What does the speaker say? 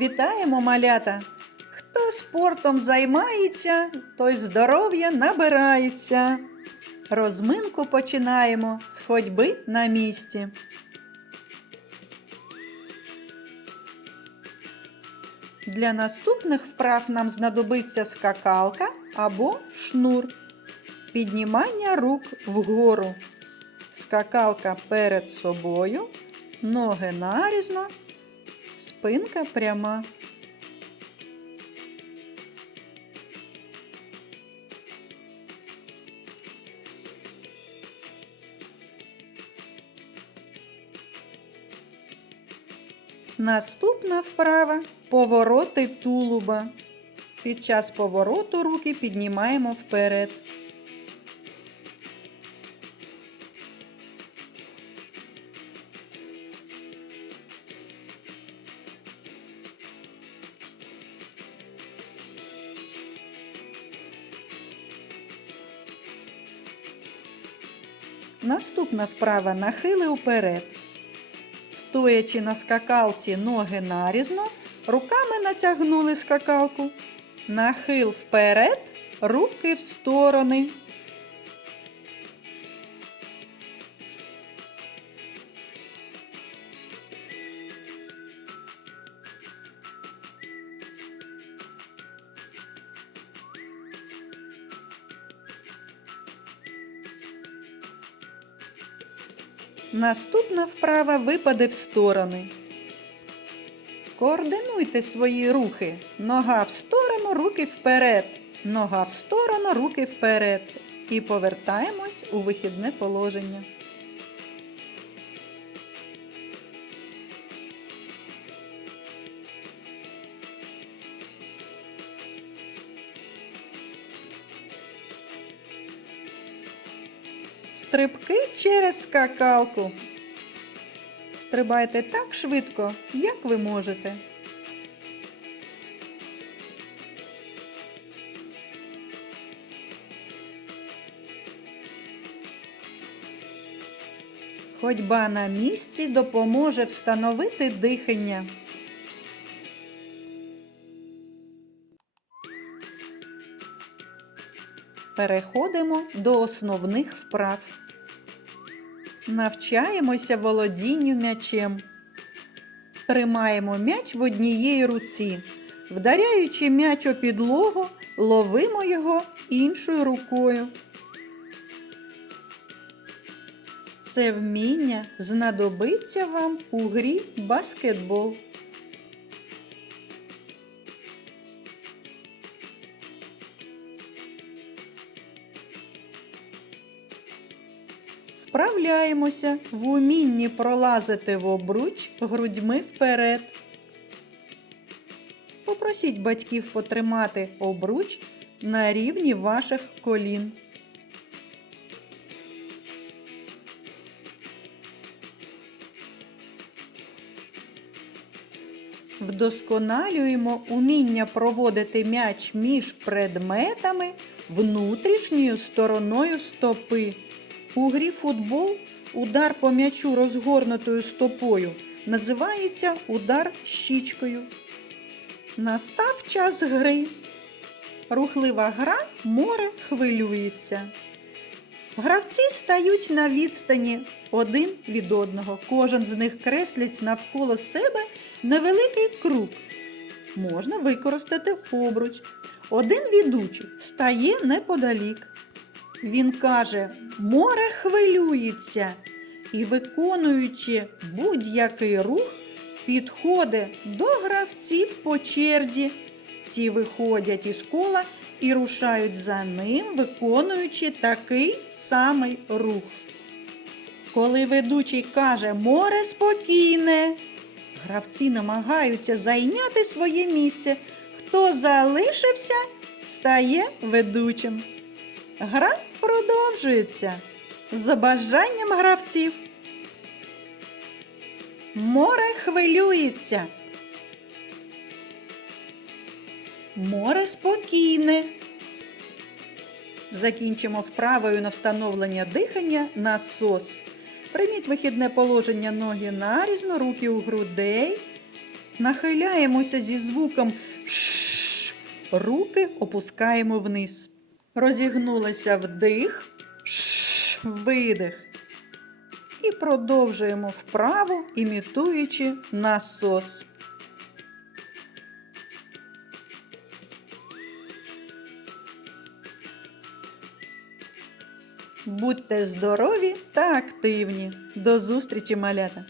Вітаємо, малята! Хто спортом займається, той здоров'я набирається. Розминку починаємо з ходьби на місці. Для наступних вправ нам знадобиться скакалка або шнур. Піднімання рук вгору. Скакалка перед собою, ноги нарізно, спинка пряма. Наступна вправа повороти тулуба. Під час повороту руки піднімаємо вперед. Наступна вправа нахили уперед. Стоячи на скакалці ноги нарізно, руками натягнули скакалку. Нахил вперед, руки в сторони. Наступна вправа випаде в сторони. Координуйте свої рухи. Нога в сторону, руки вперед. Нога в сторону, руки вперед. І повертаємось у вихідне положення. Стрибки через скакалку. Стрибайте так швидко, як ви можете. Ходьба на місці допоможе встановити дихання. Переходимо до основних вправ. Навчаємося володінню м'ячем. Тримаємо м'яч в однієї руці. Вдаряючи м'яч о підлогу, ловимо його іншою рукою. Це вміння знадобиться вам у грі баскетбол. Вправляємося в умінні пролазити в обруч грудьми вперед. Попросіть батьків потримати обруч на рівні ваших колін. Вдосконалюємо уміння проводити м'яч між предметами внутрішньою стороною стопи. У грі футбол удар по м'ячу розгорнутою стопою називається удар щічкою. Настав час гри. Рухлива гра море хвилюється. Гравці стають на відстані один від одного. Кожен з них креслить навколо себе невеликий круг. Можна використати обруч. Один ведучий стає неподалік. Він каже, море хвилюється і, виконуючи будь-який рух, підходить до гравців по черзі. Ті виходять із кола і рушають за ним, виконуючи такий самий рух. Коли ведучий каже море спокійне, гравці намагаються зайняти своє місце. Хто залишився, стає ведучим. Гра продовжується за бажанням гравців. Море хвилюється. Море спокійне. Закінчимо вправою на встановлення дихання насос. Прийміть вихідне положення ноги нарізно, руки у грудей. Нахиляємося зі звуком ш. Руки опускаємо вниз. Розігнулися вдих, ш. видих. І продовжуємо вправу, імітуючи насос. Будьте здорові та активні. До зустрічі, малята!